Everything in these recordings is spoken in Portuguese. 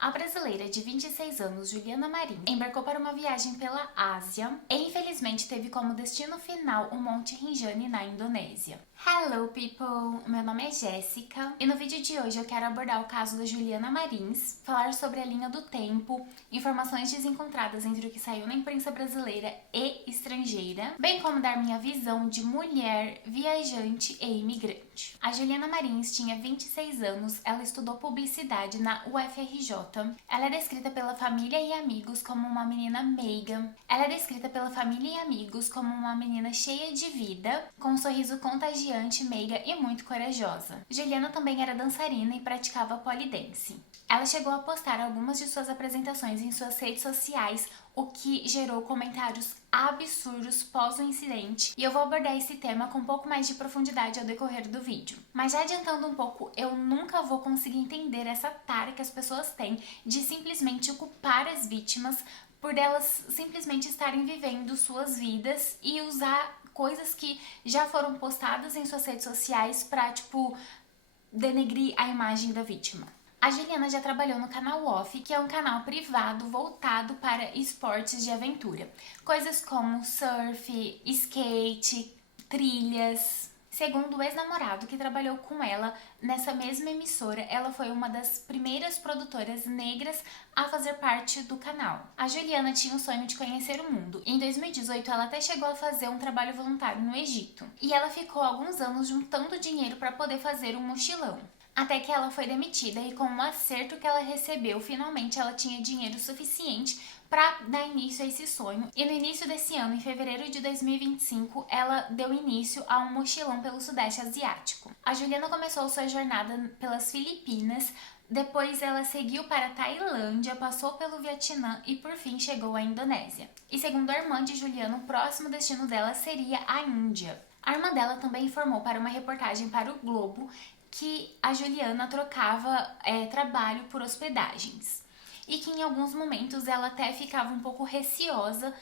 A brasileira de 26 anos, Juliana Marim, embarcou para uma viagem pela Ásia e infelizmente teve como destino final o Monte Rinjani na Indonésia. Hello people! Meu nome é Jéssica e no vídeo de hoje eu quero abordar o caso da Juliana Marins, falar sobre a linha do tempo, informações desencontradas entre o que saiu na imprensa brasileira e estrangeira, bem como dar minha visão de mulher, viajante e imigrante. A Juliana Marins tinha 26 anos, ela estudou publicidade na UFRJ. Ela é descrita pela família e amigos como uma menina meiga. Ela é descrita pela família e amigos como uma menina cheia de vida, com um sorriso contagiante, meiga e muito corajosa. Juliana também era dançarina e praticava polidense. Ela chegou a postar algumas de suas apresentações em suas redes sociais, o que gerou comentários absurdos pós o incidente, e eu vou abordar esse tema com um pouco mais de profundidade ao decorrer do vídeo. Mas já adiantando um pouco, eu nunca vou conseguir entender essa tara que as pessoas têm de simplesmente culpar as vítimas por elas simplesmente estarem vivendo suas vidas e usar coisas que já foram postadas em suas redes sociais pra, denegrir a imagem da vítima. A Juliana já trabalhou no canal Off, que é um canal privado voltado para esportes de aventura. Coisas como surf, skate, trilhas. Segundo o ex-namorado que trabalhou com ela nessa mesma emissora, ela foi uma das primeiras produtoras negras a fazer parte do canal. A Juliana tinha o sonho de conhecer o mundo. Em 2018, ela até chegou a fazer um trabalho voluntário no Egito. E ela ficou alguns anos juntando dinheiro para poder fazer um mochilão. Até que ela foi demitida e com o acerto que ela recebeu, finalmente ela tinha dinheiro suficiente para dar início a esse sonho. E no início desse ano, em fevereiro de 2025, ela deu início a um mochilão pelo Sudeste Asiático. A Juliana começou sua jornada pelas Filipinas, depois ela seguiu para a Tailândia, passou pelo Vietnã e por fim chegou à Indonésia. E segundo a irmã de Juliana, o próximo destino dela seria a Índia. A irmã dela também informou para uma reportagem para o Globo que a Juliana trocava trabalho por hospedagens e que em alguns momentos ela até ficava um pouco receosa,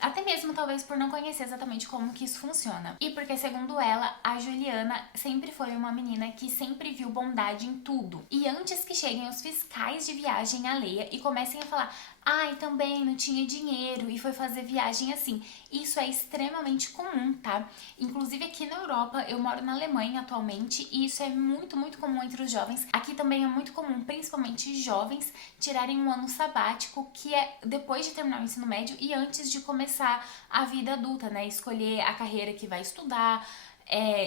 até mesmo talvez por não conhecer exatamente como que isso funciona. E porque, segundo ela, a Juliana sempre foi uma menina que sempre viu bondade em tudo. E antes que cheguem os fiscais de viagem alheia e comecem a falar e também não tinha dinheiro e foi fazer viagem assim. Isso é extremamente comum, tá? Inclusive aqui na Europa, eu moro na Alemanha atualmente e isso é muito, muito comum entre os jovens. Aqui também é muito comum, principalmente jovens, tirarem um ano sabático, que é depois de terminar o ensino médio e antes de começar a vida adulta, né? Escolher a carreira que vai estudar,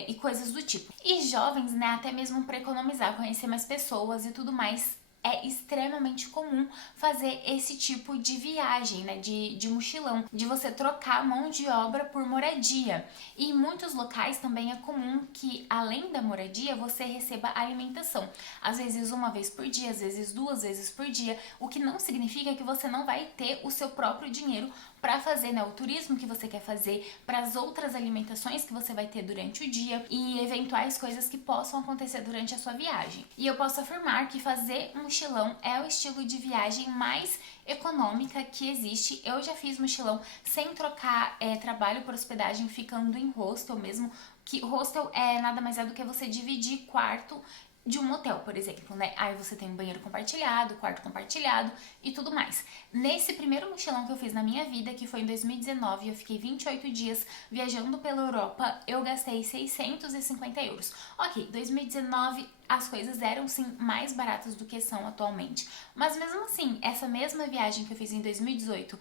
e coisas do tipo. E jovens, né, até mesmo para economizar, conhecer mais pessoas e tudo mais, é extremamente comum fazer esse tipo de viagem, né, de mochilão, de você trocar mão de obra por moradia. E em muitos locais também é comum que, além da moradia, você receba alimentação. Às vezes uma vez por dia, às vezes duas vezes por dia, o que não significa que você não vai ter o seu próprio dinheiro para fazer, né, o turismo que você quer fazer, para as outras alimentações que você vai ter durante o dia e eventuais coisas que possam acontecer durante a sua viagem. E eu posso afirmar que fazer mochilão é o estilo de viagem mais econômica que existe. Eu já fiz mochilão sem trocar trabalho por hospedagem, ficando em hostel mesmo, que hostel nada mais é do que você dividir quarto de um hotel, por exemplo, né? Aí você tem um banheiro compartilhado, quarto compartilhado e tudo mais. Nesse primeiro mochilão que eu fiz na minha vida, que foi em 2019, eu fiquei 28 dias viajando pela Europa, eu gastei 650 euros. Ok, 2019 as coisas eram sim mais baratas do que são atualmente. Mas mesmo assim, essa mesma viagem que eu fiz em 2018,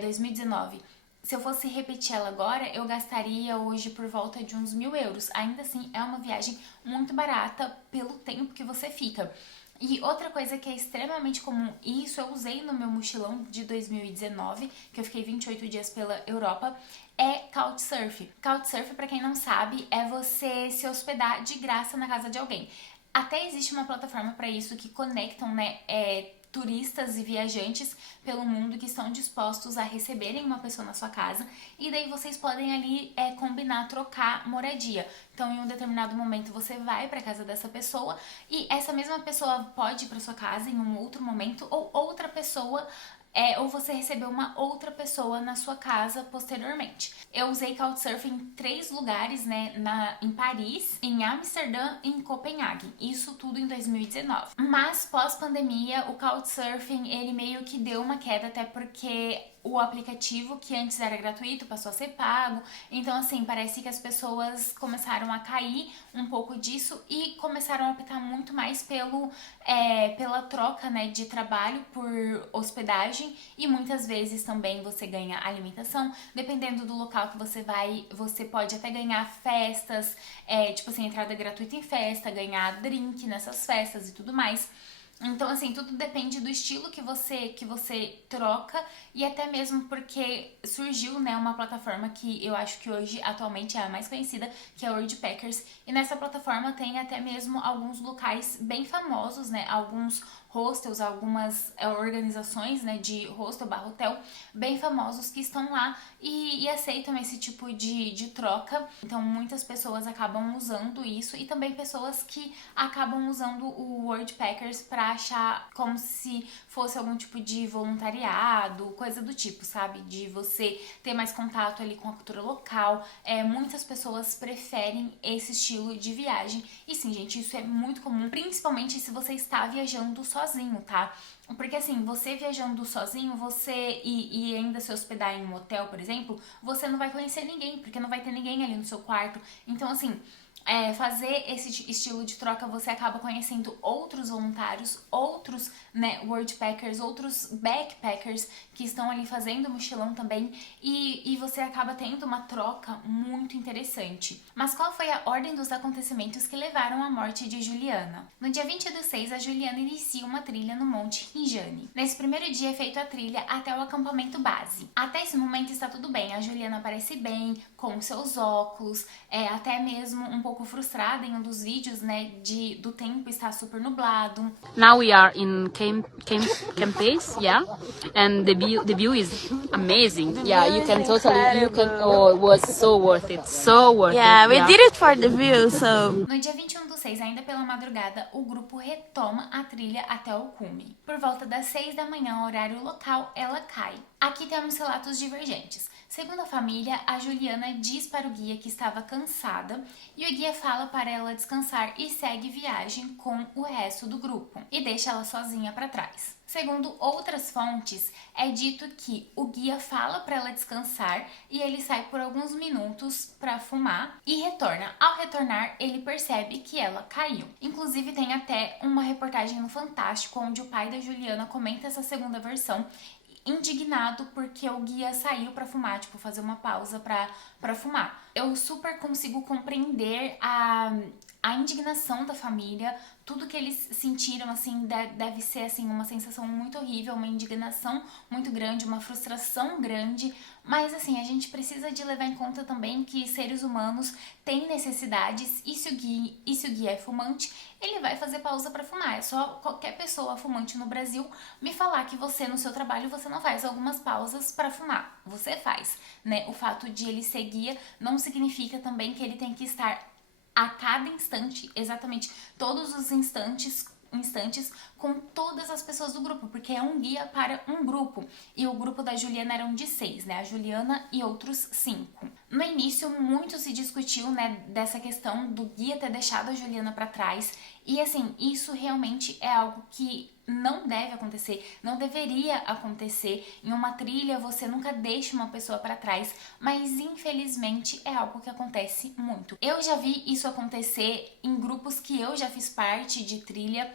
2019, se eu fosse repetir ela agora, eu gastaria hoje por volta de uns 1.000 euros. Ainda assim, é uma viagem muito barata pelo tempo que você fica. E outra coisa que é extremamente comum, e isso eu usei no meu mochilão de 2019, que eu fiquei 28 dias pela Europa, é Couchsurf. Couchsurf, pra quem não sabe, é você se hospedar de graça na casa de alguém. Até existe uma plataforma para isso que conectam, né, turistas e viajantes pelo mundo que estão dispostos a receberem uma pessoa na sua casa e daí vocês podem ali combinar, trocar moradia. Então em um determinado momento você vai para casa dessa pessoa e essa mesma pessoa pode ir para sua casa em um outro momento ou outra pessoa ou você receber uma outra pessoa na sua casa posteriormente. Eu usei Couchsurfing em 3 lugares, né, em Paris, em Amsterdã e em Copenhague. Isso tudo em 2019. Mas pós-pandemia, o Couchsurfing, ele meio que deu uma queda, até porque o aplicativo, que antes era gratuito, passou a ser pago. Então, assim, parece que as pessoas começaram a cair um pouco disso e começaram a optar muito mais pela troca, né, de trabalho por hospedagem, e muitas vezes também você ganha alimentação. Dependendo do local que você vai, você pode até ganhar festas, tipo assim, entrada gratuita em festa, ganhar drink nessas festas e tudo mais. Então, assim, tudo depende do estilo que você troca, e até mesmo porque surgiu, né, uma plataforma que eu acho que hoje, atualmente, é a mais conhecida, que é o Worldpackers, e nessa plataforma tem até mesmo alguns locais bem famosos, né, alguns hostels, algumas organizações, né, de hostel/hotel bem famosos que estão lá e aceitam esse tipo de troca. Então muitas pessoas acabam usando isso, e também pessoas que acabam usando o Worldpackers para achar como se fosse algum tipo de voluntariado, coisa do tipo, sabe? De você ter mais contato ali com a cultura local. Muitas pessoas preferem esse estilo de viagem. E sim, gente, isso é muito comum, principalmente se você está viajando sozinho, tá? Porque assim, você viajando sozinho, e ainda se hospedar em um hotel, por exemplo, você não vai conhecer ninguém, porque não vai ter ninguém ali no seu quarto. Então, assim, fazer esse estilo de troca, você acaba conhecendo outros voluntários, outros, né, Worldpackers, outros backpackers que estão ali fazendo mochilão também, e você acaba tendo uma troca muito interessante. Mas qual foi a ordem dos acontecimentos que levaram à morte de Juliana? No dia 20/6, a Juliana inicia uma trilha no Monte Rinjani. Nesse primeiro dia é feita a trilha até o acampamento base. Até esse momento está tudo bem, a Juliana parece bem, com seus óculos, até mesmo um pouco frustrada em um dos vídeos, né, do tempo estar super nublado. Now we are in Camp Place, yeah, and the view is amazing. Yeah, you can totally, oh, it was so worth it, so worth it. Yeah, we did it for the view, so. No dia 21/6, ainda pela madrugada, o grupo retoma a trilha até o cume. Por volta das 6 da manhã, horário local, ela cai. Aqui temos relatos divergentes. Segundo a família, a Juliana diz para o guia que estava cansada, e o guia fala para ela descansar e segue viagem com o resto do grupo e deixa ela sozinha para trás. Segundo outras fontes, é dito que o guia fala para ela descansar e ele sai por alguns minutos para fumar e retorna. Ao retornar, ele percebe que ela caiu. Inclusive, tem até uma reportagem no Fantástico onde o pai da Juliana comenta essa segunda versão, indignado porque o guia saiu pra fumar, tipo, fazer uma pausa pra fumar. Eu super consigo compreender a indignação da família, tudo que eles sentiram, assim, deve ser, assim, uma sensação muito horrível, uma indignação muito grande, uma frustração grande, mas, assim, a gente precisa de levar em conta também que seres humanos têm necessidades, e se o guia é fumante, ele vai fazer pausa para fumar. É só qualquer pessoa fumante no Brasil me falar que você, no seu trabalho, você não faz algumas pausas para fumar. Você faz, né? O fato de ele ser guia não significa também que ele tem que estar a cada instante, exatamente todos os instantes com todas as pessoas do grupo, porque é um guia para um grupo, e o grupo da Juliana eram de 6, né, a Juliana e outros 5. No início, muito se discutiu, né, dessa questão do guia ter deixado a Juliana para trás, e assim, isso realmente é algo que não deve acontecer, não deveria acontecer. Em uma trilha você nunca deixa uma pessoa para trás, mas infelizmente é algo que acontece muito. Eu já vi isso acontecer em grupos que eu já fiz parte de trilha.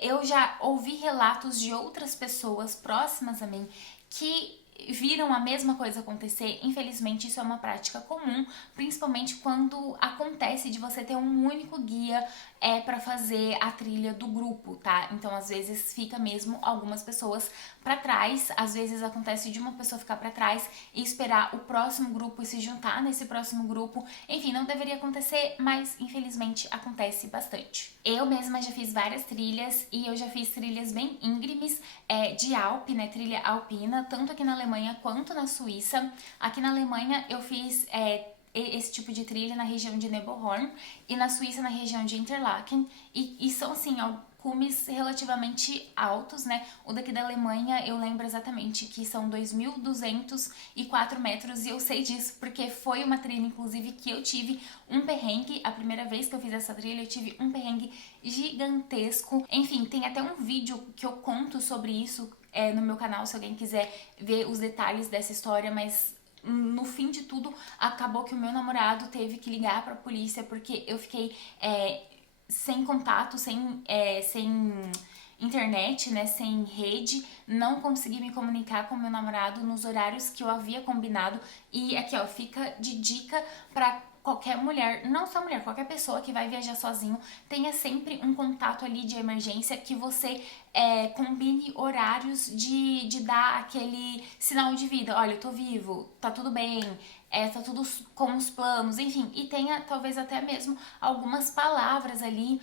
Eu já ouvi relatos de outras pessoas próximas a mim que viram a mesma coisa acontecer. Infelizmente, isso é uma prática comum, principalmente quando acontece de você ter um único guia para fazer a trilha do grupo, tá? Então, às vezes, fica mesmo algumas pessoas para trás, às vezes acontece de uma pessoa ficar para trás e esperar o próximo grupo e se juntar nesse próximo grupo. Enfim, não deveria acontecer, mas infelizmente acontece bastante. Eu mesma já fiz várias trilhas, e eu já fiz trilhas bem íngremes, de Alpe, né, trilha alpina, tanto aqui na Alemanha quanto na Suíça. Aqui na Alemanha eu fiz esse tipo de trilha na região de Nebelhorn, e na Suíça na região de Interlaken, e são assim cumes relativamente altos, né? O daqui da Alemanha, eu lembro exatamente que são 2.204 metros, e eu sei disso porque foi uma trilha, inclusive, que eu tive um perrengue. A primeira vez que eu fiz essa trilha, eu tive um perrengue gigantesco. Enfim, tem até um vídeo que eu conto sobre isso no meu canal, se alguém quiser ver os detalhes dessa história, mas no fim de tudo, acabou que o meu namorado teve que ligar pra polícia porque eu fiquei sem contato, sem internet, né, sem rede, não consegui me comunicar com meu namorado nos horários que eu havia combinado. E aqui, ó, fica de dica pra qualquer mulher, não só mulher, qualquer pessoa que vai viajar sozinho, tenha sempre um contato ali de emergência, que você combine horários de dar aquele sinal de vida. Olha, eu tô vivo, tá tudo bem, tá tudo com os planos, enfim. E tenha talvez até mesmo algumas palavras ali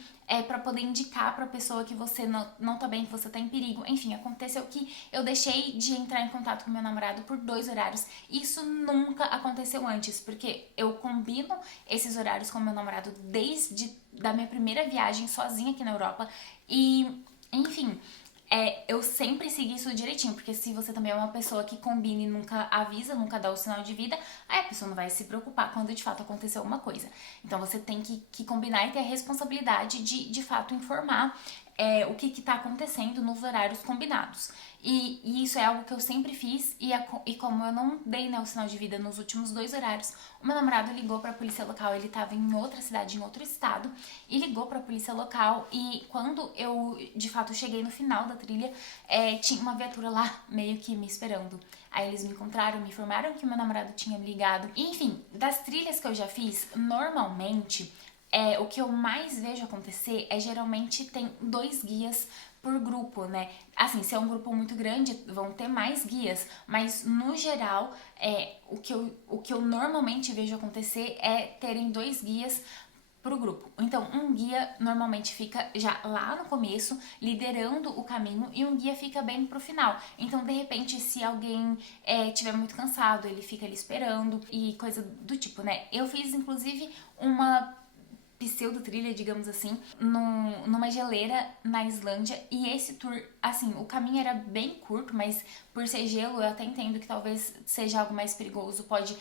pra poder indicar pra pessoa que você não tá bem, que você tá em perigo. Enfim, aconteceu que eu deixei de entrar em contato com meu namorado por 2 horários. Isso nunca aconteceu antes, porque eu combino esses horários com meu namorado desde da minha primeira viagem sozinha aqui na Europa. E, enfim, eu sempre segui isso direitinho, porque se você também é uma pessoa que combina e nunca avisa, nunca dá o sinal de vida, aí a pessoa não vai se preocupar quando de fato acontecer alguma coisa. Então você tem que combinar e ter a responsabilidade de fato informar o que tá acontecendo nos horários combinados. E isso é algo que eu sempre fiz, e como eu não dei, né, o sinal de vida nos últimos 2 horários, o meu namorado ligou pra polícia local. Ele tava em outra cidade, em outro estado, e ligou pra polícia local. E quando eu, de fato, cheguei no final da trilha, tinha uma viatura lá, meio que me esperando. Aí eles me encontraram, me informaram que meu namorado tinha me ligado. E, enfim, das trilhas que eu já fiz, normalmente, o que eu mais vejo acontecer geralmente tem 2 guias por grupo, né? Assim, se é um grupo muito grande, vão ter mais guias, mas no geral, o que eu normalmente vejo acontecer é terem 2 guias pro grupo. Então, um guia normalmente fica já lá no começo, liderando o caminho, e um guia fica bem pro final. Então, de repente, se alguém estiver muito cansado, ele fica ali esperando e coisa do tipo, né? Eu fiz, inclusive, uma pseudo-trilha, digamos assim, numa geleira na Islândia. E esse tour, assim, o caminho era bem curto, mas por ser gelo, eu até entendo que talvez seja algo mais perigoso, pode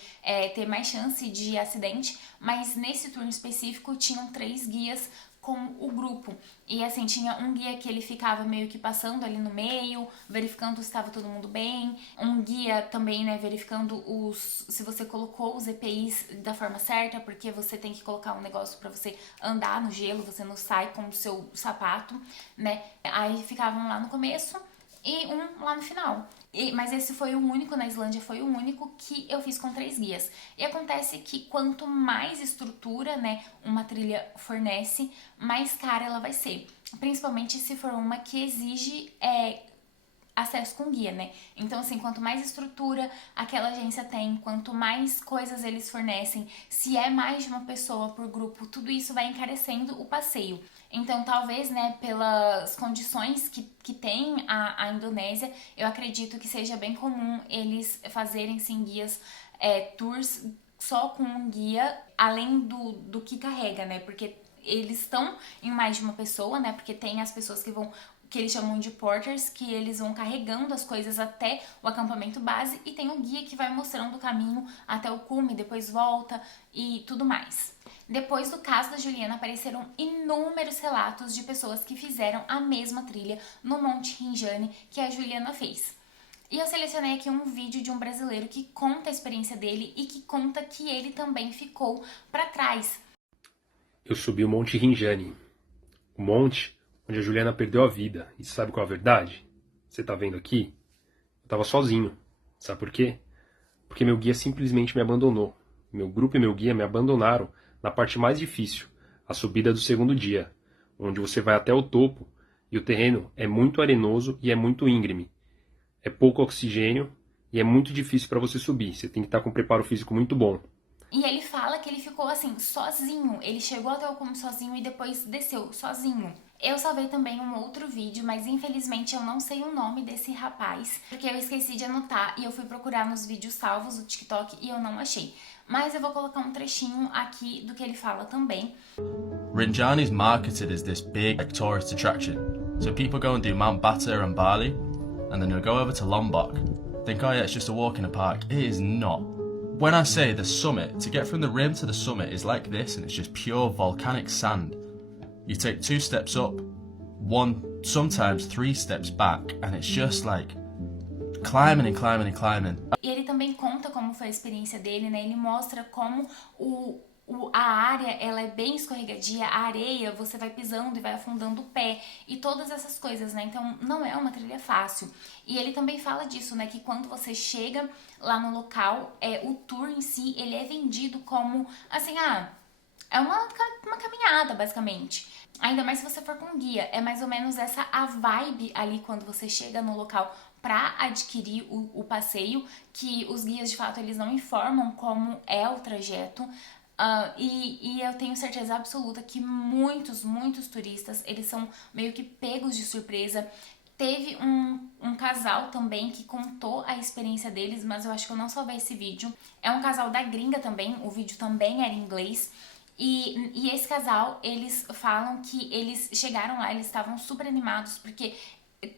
ter mais chance de acidente. Mas nesse tour em específico, tinham 3 guias com o grupo. E assim, tinha um guia que ele ficava meio que passando ali no meio, verificando se estava todo mundo bem. Um guia também, né, verificando se você colocou os EPIs da forma certa, porque você tem que colocar um negócio pra você andar no gelo, você não sai com o seu sapato, né? Aí ficavam lá no começo e um lá no final. Mas esse foi o único, na Islândia foi o único que eu fiz com 3 guias. E acontece que quanto mais estrutura, né, uma trilha fornece, mais cara ela vai ser. Principalmente se for uma que exige acesso com guia, né? Então, assim, quanto mais estrutura aquela agência tem, quanto mais coisas eles fornecem, se é mais de uma pessoa por grupo, tudo isso vai encarecendo o passeio. Então, talvez, né, pelas condições que tem a Indonésia, eu acredito que seja bem comum eles fazerem, sim, guias, tours só com um guia, além do que carrega, né? Porque eles estão em mais de uma pessoa, né? Porque tem as pessoas que eles chamam de porters, que eles vão carregando as coisas até o acampamento base, e tem um guia que vai mostrando o caminho até o cume, depois volta e tudo mais. Depois do caso da Juliana, apareceram inúmeros relatos de pessoas que fizeram a mesma trilha no Monte Rinjani que a Juliana fez. E eu selecionei aqui um vídeo de um brasileiro que conta a experiência dele e que conta que ele também ficou para trás. Eu subi o Monte Rinjani, o monte onde a Juliana perdeu a vida. E sabe qual é a verdade? Você tá vendo aqui? Eu tava sozinho. Sabe por quê? Porque meu guia simplesmente me abandonou. Meu grupo e meu guia me abandonaram na parte mais difícil, a subida do 2º dia, onde você vai até o topo e o terreno é muito arenoso e é muito íngreme. É pouco oxigênio e é muito difícil para você subir. Você tem que estar com um preparo físico muito bom. E ele fala que ele ficou assim, sozinho. Ele chegou até o cume sozinho e depois desceu sozinho. Eu salvei também um outro vídeo, mas infelizmente eu não sei o nome desse rapaz, porque eu esqueci de anotar e eu fui procurar nos vídeos salvos do TikTok e eu não achei. Mas eu vou colocar um trechinho aqui do que ele fala também. Rinjani is marketed as this big tourist attraction, so people go and do Mount Bata and Bali, and then they'll go over to Lombok. Think, oh yeah, it's just a walk in a park. It is not. When I say the summit, to get from the rim to the summit is like this, and it's just pure volcanic sand. You take 2 steps up, 1, sometimes 3 steps back, and it's just like climbing and climbing and climbing. E ele também conta como foi a experiência dele, né? Ele mostra como a área, ela é bem escorregadia, a areia, você vai pisando e vai afundando o pé e todas essas coisas, né? Então, não é uma trilha fácil. E ele também fala disso, né? Que quando você chega lá no local, o tour em si, ele é vendido como, assim, é uma caminhada, basicamente. Ainda mais se você for com guia. É mais ou menos essa a vibe ali quando você chega no local para adquirir o passeio, que os guias, de fato, eles não informam como é o trajeto. E eu tenho certeza absoluta que muitos turistas, eles são meio que pegos de surpresa. Teve um casal também que contou a experiência deles, mas eu acho que eu não salvei esse vídeo. É um casal da gringa também, o vídeo também era em inglês. E esse casal, eles falam que eles chegaram lá, eles estavam super animados, porque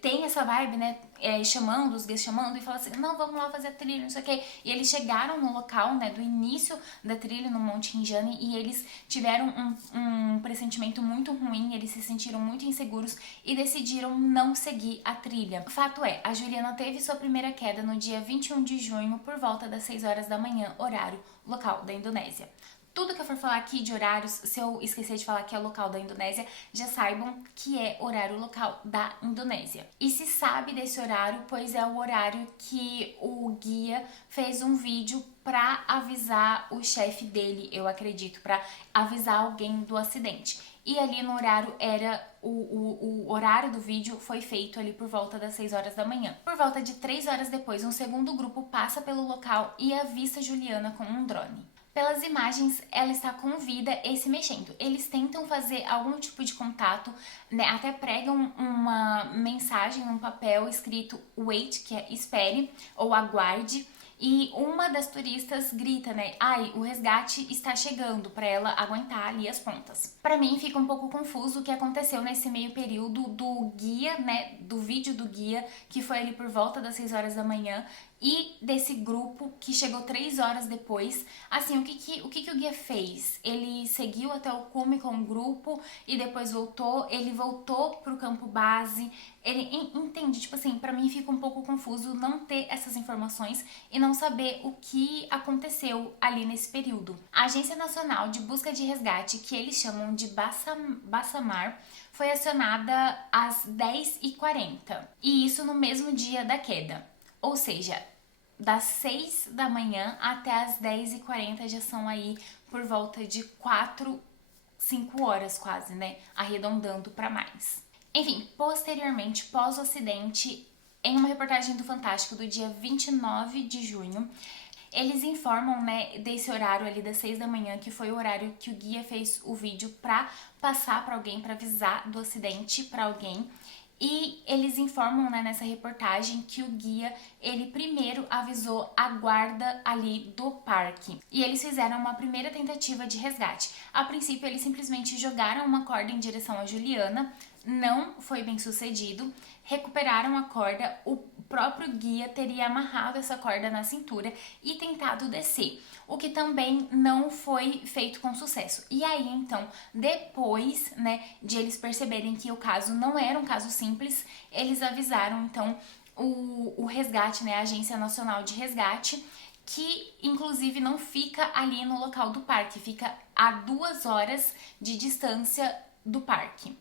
tem essa vibe, né, chamando, os guias chamando e falando assim, não, vamos lá fazer a trilha, não sei o que. E eles chegaram no local, né, do início da trilha no Monte Rinjani e eles tiveram um pressentimento muito ruim, eles se sentiram muito inseguros e decidiram não seguir a trilha. O fato é, a Juliana teve sua primeira queda no dia 21 de junho por volta das 6 horas da manhã, horário local da Indonésia. Tudo que eu for falar aqui de horários, se eu esquecer de falar que é local da Indonésia, já saibam que é horário local da Indonésia. E se sabe desse horário, pois é o horário que o guia fez um vídeo pra avisar o chefe dele, eu acredito, pra avisar alguém do acidente. E ali no horário o horário do vídeo foi feito ali por volta das 6 horas da manhã. Por volta de 3 horas depois, um segundo grupo passa pelo local e avista Juliana com um drone. Pelas imagens, ela está com vida e se mexendo. Eles tentam fazer algum tipo de contato, né? Até pregam uma mensagem num papel escrito wait, que é espere ou aguarde. E uma das turistas grita, né? Ai, o resgate está chegando, para ela aguentar ali as pontas. Para mim fica um pouco confuso o que aconteceu nesse meio período do guia, né? Do vídeo do guia, que foi ali por volta das 6 horas da manhã. E desse grupo que chegou 3 horas depois. Assim, o que o guia fez? Ele seguiu até o cume com o grupo e depois voltou. Ele voltou pro campo base. Ele entende, tipo assim, pra mim fica um pouco confuso não ter essas informações e não saber o que aconteceu ali nesse período. A Agência Nacional de Busca de Resgate, que eles chamam de Bassamar, foi acionada às 10h40. E isso no mesmo dia da queda. Ou seja, das 6 da manhã até as 10h40 já são aí por volta de 5 horas quase, né? Arredondando para mais. Enfim, posteriormente, pós o acidente, em uma reportagem do Fantástico do dia 29 de junho, eles informam, né, desse horário ali das 6 da manhã, que foi o horário que o guia fez o vídeo pra passar pra alguém, pra avisar do acidente pra alguém. E eles informam, né, nessa reportagem que o guia, ele primeiro avisou a guarda ali do parque. E eles fizeram uma primeira tentativa de resgate. A princípio, eles simplesmente jogaram uma corda em direção a Juliana, não foi bem sucedido, recuperaram a corda, o próprio guia teria amarrado essa corda na cintura e tentado descer, o que também não foi feito com sucesso. E aí, então, depois, né, de eles perceberem que o caso não era um caso simples, eles avisaram, então, o resgate, né, a Agência Nacional de Resgate, que inclusive não fica ali no local do parque, fica a 2 horas de distância do parque,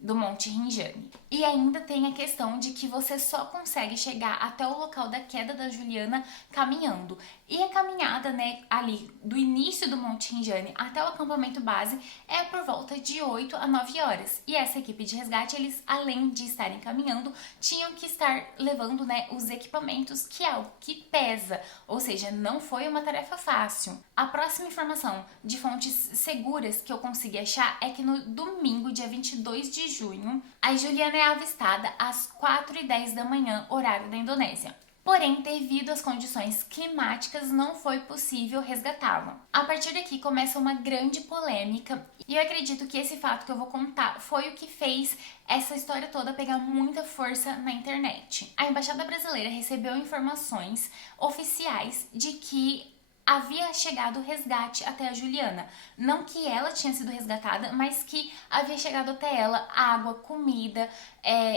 do Monte Rinjani. E ainda tem a questão de que você só consegue chegar até o local da queda da Juliana caminhando. E a caminhada, né, ali do início do Monte Rinjani até o acampamento base é por volta de 8 a 9 horas. E essa equipe de resgate, eles, além de estarem caminhando, tinham que estar levando, né, os equipamentos, que é algo que pesa. Ou seja, não foi uma tarefa fácil. A próxima informação de fontes seguras que eu consegui achar é que no domingo, dia 22 de junho, a Juliana é avistada às 4h10 da manhã, horário da Indonésia. Porém, devido às condições climáticas, não foi possível resgatá-la. A partir daqui começa uma grande polêmica e eu acredito que esse fato que eu vou contar foi o que fez essa história toda pegar muita força na internet. A Embaixada Brasileira recebeu informações oficiais de que havia chegado o resgate até a Juliana. Não que ela tinha sido resgatada, mas que havia chegado até ela água, comida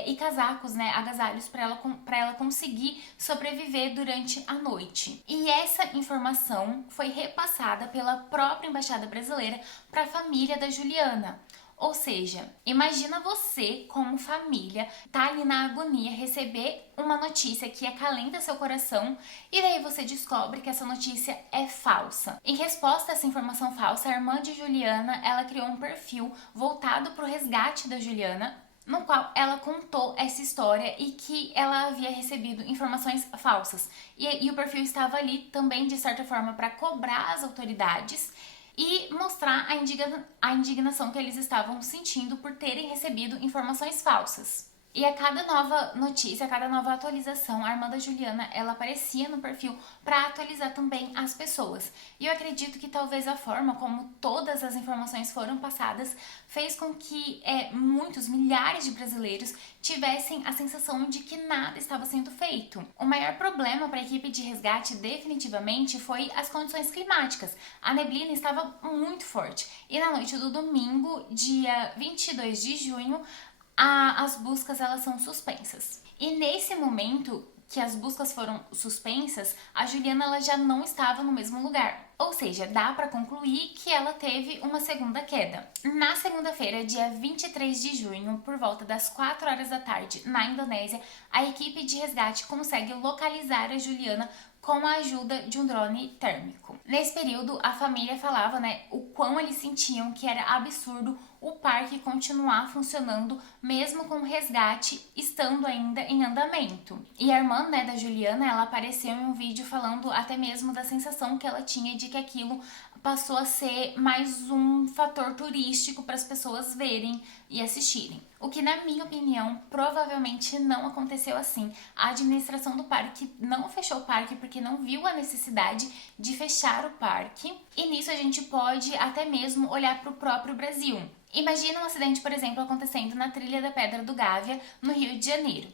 e casacos, né, agasalhos para ela conseguir sobreviver durante a noite. E essa informação foi repassada pela própria Embaixada Brasileira para a família da Juliana. Ou seja, imagina você, como família, tá ali na agonia, receber uma notícia que acalenta seu coração e daí você descobre que essa notícia é falsa. Em resposta a essa informação falsa, a irmã de Juliana, ela criou um perfil voltado para o resgate da Juliana, no qual ela contou essa história e que ela havia recebido informações falsas. E o perfil estava ali também, de certa forma, para cobrar as autoridades e mostrar a indignação que eles estavam sentindo por terem recebido informações falsas. E a cada nova notícia, a cada nova atualização, a irmã da Juliana, ela aparecia no perfil para atualizar também as pessoas. E eu acredito que talvez a forma como todas as informações foram passadas fez com que muitos, milhares de brasileiros tivessem a sensação de que nada estava sendo feito. O maior problema para a equipe de resgate definitivamente foi as condições climáticas. A neblina estava muito forte e na noite do domingo, dia 22 de junho, as buscas elas são suspensas. E nesse momento que as buscas foram suspensas, a Juliana ela já não estava no mesmo lugar. Ou seja, dá para concluir que ela teve uma segunda queda. Na segunda-feira, dia 23 de junho, por volta das 4 horas da tarde, na Indonésia, a equipe de resgate consegue localizar a Juliana com a ajuda de um drone térmico. Nesse período, a família falava, né, o quão eles sentiam que era absurdo o parque continuar funcionando mesmo com o resgate estando ainda em andamento. E a irmã, né, da Juliana, ela apareceu em um vídeo falando até mesmo da sensação que ela tinha de que aquilo passou a ser mais um fator turístico para as pessoas verem e assistirem. O que, na minha opinião, provavelmente não aconteceu assim. A administração do parque não fechou o parque porque não viu a necessidade de fechar o parque. E nisso a gente pode até mesmo olhar para o próprio Brasil. Imagina um acidente, por exemplo, acontecendo na Trilha da Pedra do Gávea, no Rio de Janeiro.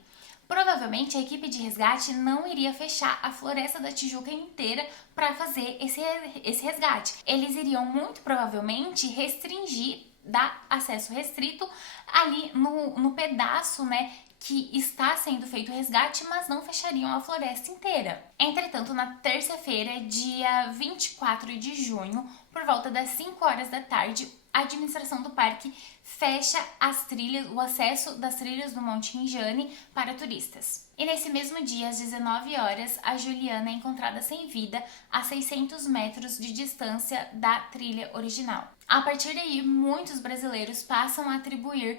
Provavelmente a equipe de resgate não iria fechar a Floresta da Tijuca inteira para fazer esse resgate. Eles iriam muito provavelmente restringir, dar acesso restrito ali no pedaço, né, que está sendo feito o resgate, mas não fechariam a floresta inteira. Entretanto, na terça-feira, dia 24 de junho, por volta das 5 horas da tarde, a administração do parque fecha as trilhas, o acesso das trilhas do Monte Rinjani para turistas. E nesse mesmo dia, às 19 horas, a Juliana é encontrada sem vida a 600 metros de distância da trilha original. A partir daí, muitos brasileiros passam a atribuir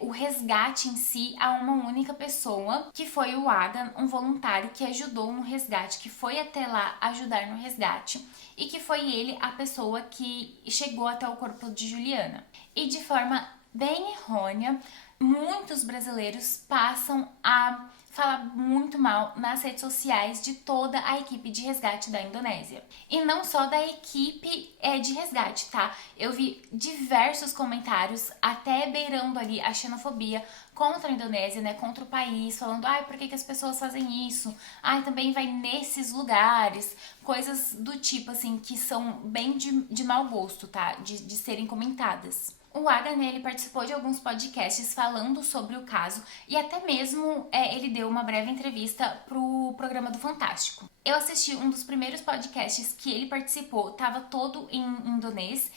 o resgate em si a uma única pessoa, que foi o Adam, um voluntário que ajudou no resgate, que foi até lá ajudar no resgate, e que foi ele a pessoa que chegou até o corpo de Juliana. E de forma bem errônea, muitos brasileiros passam a falar muito mal nas redes sociais de toda a equipe de resgate da Indonésia. E não só da equipe de resgate, tá? Eu vi diversos comentários, até beirando ali a xenofobia contra a Indonésia, né? Contra o país, falando, por que as pessoas fazem isso? Também vai nesses lugares. Coisas do tipo, assim, que são bem de mau gosto, tá? De serem comentadas. O Adam, ele participou de alguns podcasts falando sobre o caso e até mesmo ele deu uma breve entrevista pro programa do Fantástico. Eu assisti um dos primeiros podcasts que ele participou, tava todo em indonês,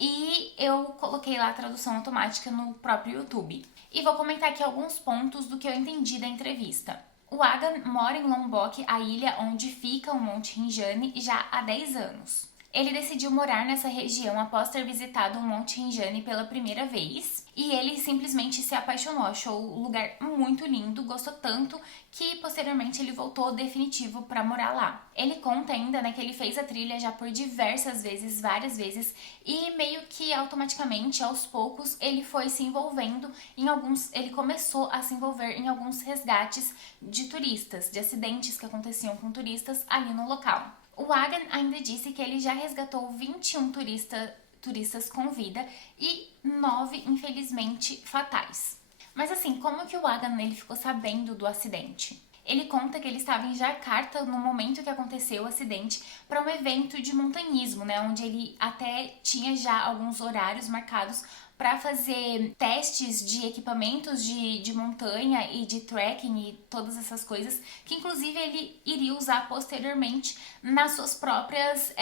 e eu coloquei lá a tradução automática no próprio YouTube. E vou comentar aqui alguns pontos do que eu entendi da entrevista. O Agan mora em Lombok, a ilha onde fica o Monte Rinjani, já há 10 anos. Ele decidiu morar nessa região após ter visitado o Monte Rinjani pela primeira vez e ele simplesmente se apaixonou, achou o lugar muito lindo, gostou tanto que posteriormente ele voltou definitivo para morar lá. Ele conta ainda, né, que ele fez a trilha já por diversas vezes, várias vezes, e meio que automaticamente, aos poucos, ele foi se envolvendo em ele começou a se envolver em alguns resgates de turistas, de acidentes que aconteciam com turistas ali no local. O Agan ainda disse que ele já resgatou 21 turistas com vida e 9, infelizmente, fatais. Mas assim, como que o Agan ele ficou sabendo do acidente? Ele conta que ele estava em Jakarta no momento que aconteceu o acidente para um evento de montanhismo, né, onde ele até tinha já alguns horários marcados para fazer testes de equipamentos de montanha e de trekking e todas essas coisas, que inclusive ele iria usar posteriormente nas suas próprias,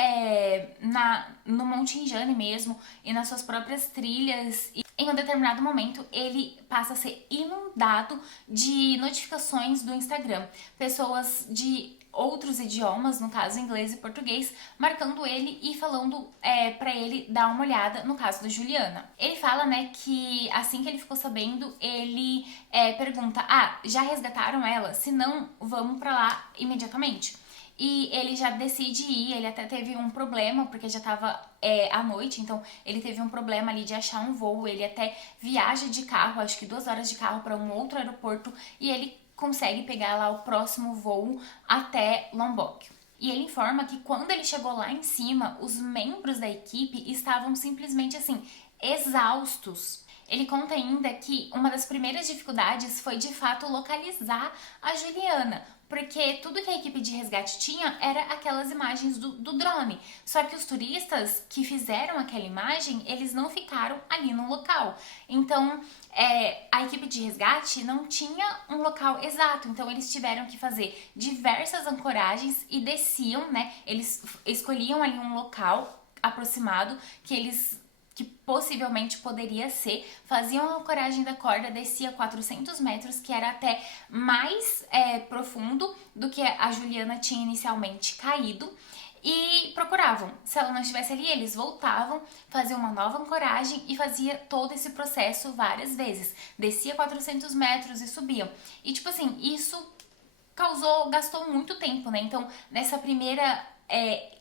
no Monte Rinjani mesmo, e nas suas próprias trilhas. E em um determinado momento, ele passa a ser inundado de notificações do Instagram. Pessoas de outros idiomas, no caso inglês e português, marcando ele e falando pra ele dar uma olhada no caso da Juliana. Ele fala, né, que assim que ele ficou sabendo, ele pergunta, já resgataram ela? Se não, vamos pra lá imediatamente. E ele já decide ir, ele até teve um problema, porque já tava à noite, então ele teve um problema ali de achar um voo, ele até viaja de carro, acho que 2 horas de carro para um outro aeroporto, e ele consegue pegar lá o próximo voo até Lombok. E ele informa que quando ele chegou lá em cima, os membros da equipe estavam simplesmente assim, exaustos. Ele conta ainda que uma das primeiras dificuldades foi de fato localizar a Juliana, porque tudo que a equipe de resgate tinha era aquelas imagens do drone. Só que os turistas que fizeram aquela imagem, eles não ficaram ali no local. Então, a equipe de resgate não tinha um local exato. Então, eles tiveram que fazer diversas ancoragens e desciam, né? Eles escolhiam ali um local aproximado que possivelmente poderia ser, faziam a ancoragem da corda, descia 400 metros, que era até mais profundo do que a Juliana tinha inicialmente caído, e procuravam. Se ela não estivesse ali, eles voltavam, faziam uma nova ancoragem e fazia todo esse processo várias vezes. Descia 400 metros e subiam. E tipo assim, isso gastou muito tempo, né? Então, nessa primeira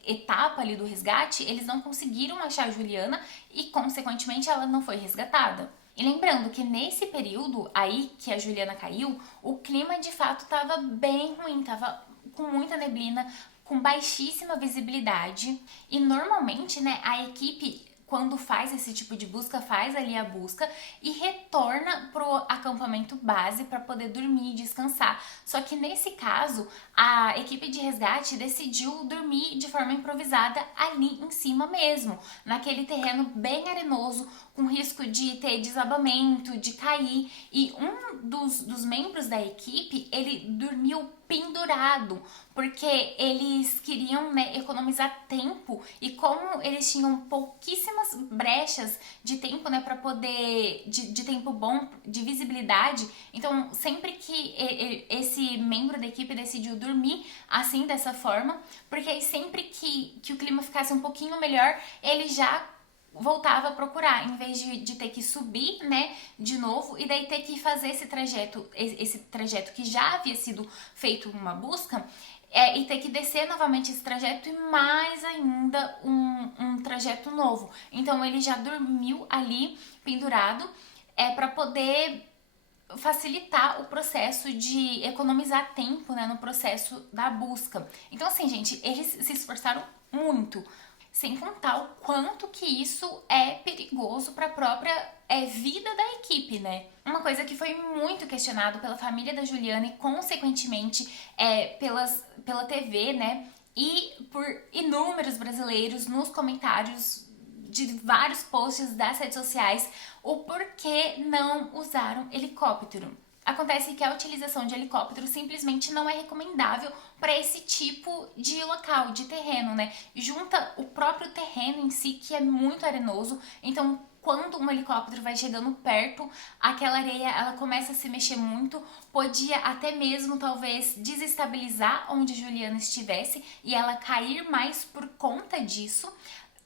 etapa ali do resgate, eles não conseguiram achar a Juliana e, consequentemente, ela não foi resgatada. E lembrando que nesse período aí que a Juliana caiu, o clima de fato estava bem ruim, estava com muita neblina, com baixíssima visibilidade. E normalmente, né, a equipe, quando faz esse tipo de busca, faz ali a busca e retorna pro acampamento base para poder dormir e descansar. Só que nesse caso, a equipe de resgate decidiu dormir de forma improvisada ali em cima mesmo, naquele terreno bem arenoso, com risco de ter desabamento, de cair. E um dos membros da equipe, ele dormiu pendurado, porque eles queriam, né, economizar tempo, e como eles tinham pouquíssimas brechas de tempo, né, para poder, de tempo bom, de visibilidade, então sempre que esse membro da equipe decidiu dormir assim, dessa forma, porque aí sempre que o clima ficasse um pouquinho melhor, ele já voltava a procurar, em vez de ter que subir, né, de novo, e daí ter que fazer esse trajeto que já havia sido feito uma busca, e ter que descer novamente esse trajeto e mais ainda um trajeto novo. Então ele já dormiu ali pendurado para poder facilitar o processo de economizar tempo, né, no processo da busca. Então assim, gente, eles se esforçaram muito, sem contar o quanto que isso é perigoso para a própria vida da equipe, né? Uma coisa que foi muito questionado pela família da Juliana e, consequentemente, pela TV, né? E por inúmeros brasileiros nos comentários de vários posts das redes sociais, o porquê não usaram helicóptero. Acontece que a utilização de helicóptero simplesmente não é recomendável para esse tipo de local, de terreno, né? Junta o próprio terreno em si, que é muito arenoso, então quando um helicóptero vai chegando perto, aquela areia ela começa a se mexer muito, podia até mesmo talvez desestabilizar onde Juliana estivesse e ela cair mais por conta disso,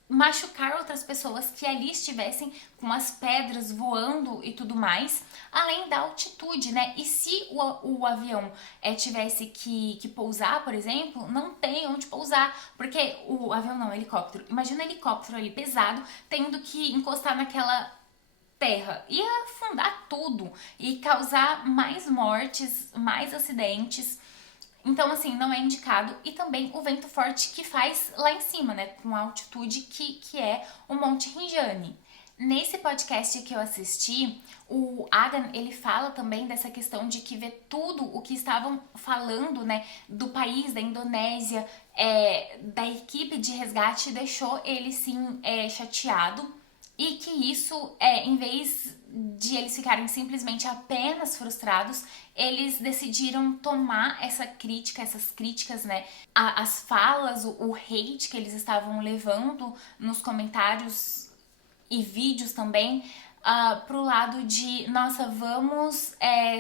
machucar outras pessoas que ali estivessem com as pedras voando e tudo mais, além da altitude, né? E se o avião tivesse que pousar, por exemplo, não tem onde pousar, porque o avião não, o helicóptero. Imagina um helicóptero ali pesado, tendo que encostar naquela terra, ia afundar tudo e causar mais mortes, mais acidentes. Então, assim, não é indicado. E também o vento forte que faz lá em cima, né? Com a altitude que é o Monte Rinjani. Nesse podcast que eu assisti, o Agan, ele fala também dessa questão de que vê tudo o que estavam falando, né? Do país, da Indonésia, da equipe de resgate, deixou ele, sim, chateado. E que isso, em vez de eles ficarem simplesmente apenas frustrados, eles decidiram tomar essas críticas, né? As falas, o hate que eles estavam levando nos comentários e vídeos também, pro lado de, nossa, vamos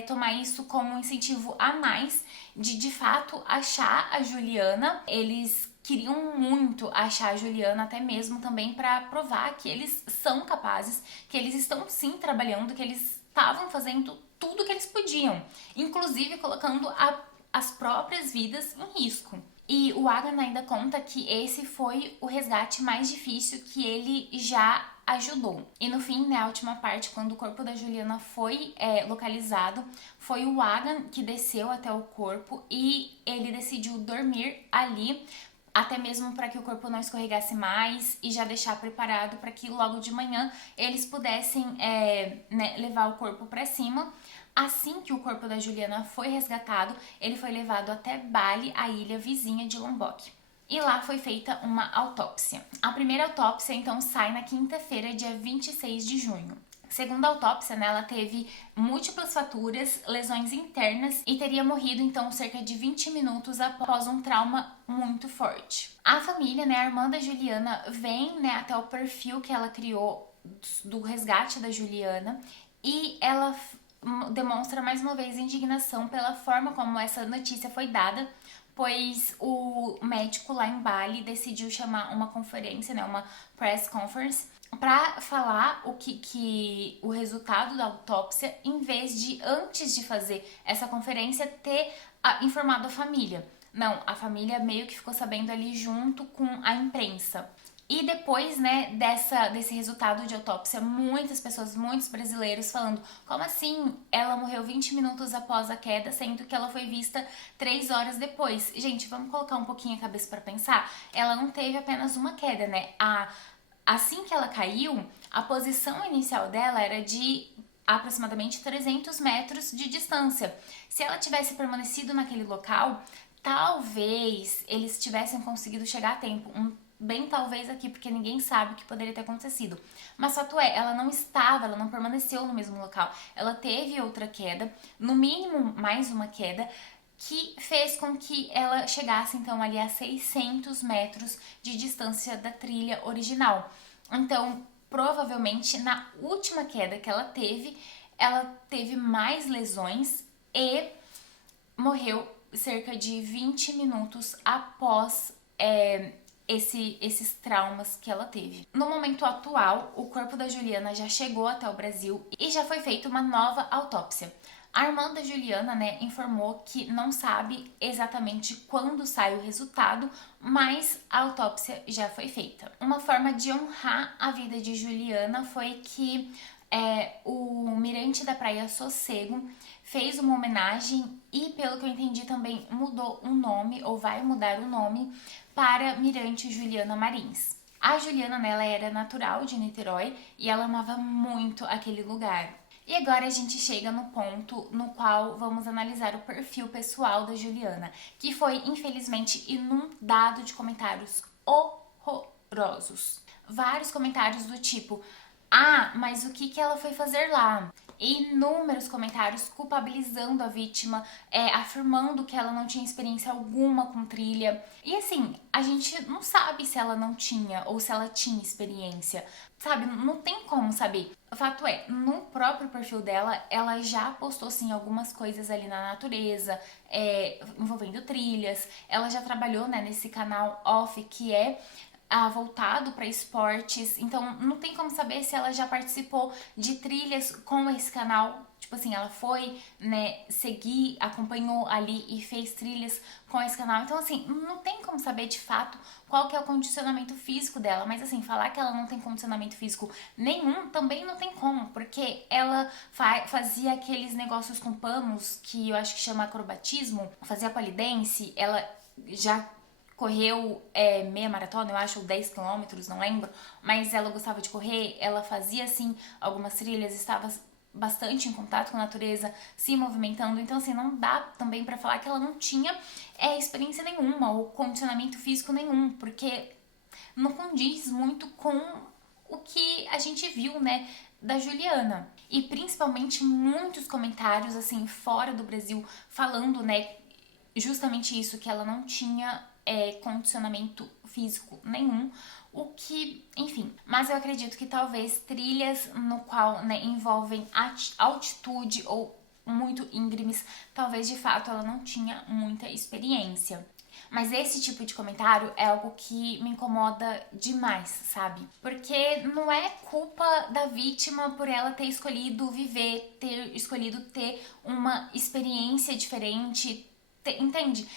tomar isso como um incentivo a mais de fato achar a Juliana. Eles queriam muito achar a Juliana, até mesmo também para provar que eles são capazes, que eles estão sim trabalhando, que eles estavam fazendo tudo que eles podiam, inclusive colocando as próprias vidas em risco. E o Agan ainda conta que esse foi o resgate mais difícil que ele já ajudou. E no fim, né, a última parte, quando o corpo da Juliana foi localizado, foi o Agan que desceu até o corpo e ele decidiu dormir ali, até mesmo para que o corpo não escorregasse mais e já deixar preparado para que logo de manhã eles pudessem né, levar o corpo para cima. Assim que o corpo da Juliana foi resgatado, ele foi levado até Bali, a ilha vizinha de Lombok. E lá foi feita uma autópsia. A primeira autópsia, então, sai na quinta-feira, dia 26 de junho. Segundo a autópsia, né, ela teve múltiplas fraturas, lesões internas e teria morrido, então, cerca de 20 minutos após um trauma muito forte. A família, né, a irmã da Juliana, vem, né, até o perfil que ela criou do resgate da Juliana e ela demonstra mais uma vez indignação pela forma como essa notícia foi dada, pois o médico lá em Bali decidiu chamar uma conferência, né, uma press conference, para falar o resultado da autópsia, em vez de, antes de fazer essa conferência, ter informado a família. Não, a família meio que ficou sabendo ali junto com a imprensa. E depois, né, desse resultado de autópsia, muitas pessoas, muitos brasileiros falando, como assim ela morreu 20 minutos após a queda, sendo que ela foi vista 3 horas depois? Gente, vamos colocar um pouquinho a cabeça para pensar? Ela não teve apenas uma queda, né? Assim que ela caiu, a posição inicial dela era de aproximadamente 300 metros de distância. Se ela tivesse permanecido naquele local, talvez eles tivessem conseguido chegar a tempo. Bem talvez aqui, porque ninguém sabe o que poderia ter acontecido. Mas fato é, ela não permaneceu no mesmo local. Ela teve outra queda, no mínimo mais uma queda, que fez com que ela chegasse então ali a 600 metros de distância da trilha original. Então, provavelmente, na última queda que ela teve mais lesões e morreu cerca de 20 minutos após esses traumas que ela teve. No momento atual, o corpo da Juliana já chegou até o Brasil e já foi feita uma nova autópsia. A irmã da Juliana, né, informou que não sabe exatamente quando sai o resultado, mas a autópsia já foi feita. Uma forma de honrar a vida de Juliana foi que o Mirante da Praia Sossego fez uma homenagem e, pelo que eu entendi, também mudou o nome, ou vai mudar o nome, para Mirante Juliana Marins. A Juliana, né, ela era natural de Niterói e ela amava muito aquele lugar. E agora a gente chega no ponto no qual vamos analisar o perfil pessoal da Juliana, que foi, infelizmente, inundado de comentários horrorosos. Vários comentários do tipo: Ah, mas o que ela foi fazer lá? Inúmeros comentários culpabilizando a vítima, afirmando que ela não tinha experiência alguma com trilha. E assim, a gente não sabe se ela não tinha ou se ela tinha experiência, sabe? Não tem como saber. O fato é, no próprio perfil dela, ela já postou sim algumas coisas ali na natureza, envolvendo trilhas. Ela já trabalhou, né, nesse canal off que é voltado para esportes, então não tem como saber se ela já participou de trilhas com esse canal. Tipo assim, ela foi, né, seguir, acompanhou ali e fez trilhas com esse canal. Então, assim, não tem como saber de fato qual que é o condicionamento físico dela. Mas, assim, falar que ela não tem condicionamento físico nenhum também não tem como, porque ela fazia aqueles negócios com panos que eu acho que chama acrobatismo, fazia polidense, ela já correu meia maratona, eu acho, ou 10 quilômetros, não lembro, mas ela gostava de correr, ela fazia, assim, algumas trilhas, estava bastante em contato com a natureza, se movimentando, então, assim, não dá também pra falar que ela não tinha experiência nenhuma, ou condicionamento físico nenhum, porque não condiz muito com o que a gente viu, né, da Juliana. E principalmente muitos comentários, assim, fora do Brasil, falando, né, justamente isso, que ela não tinha condicionamento físico nenhum, o que, enfim. Mas eu acredito que talvez trilhas no qual, né, envolvem altitude ou muito íngremes, talvez de fato ela não tinha muita experiência. Mas esse tipo de comentário é algo que me incomoda demais, sabe? Porque não é culpa da vítima por ela ter escolhido viver, ter escolhido ter uma experiência diferente, entende?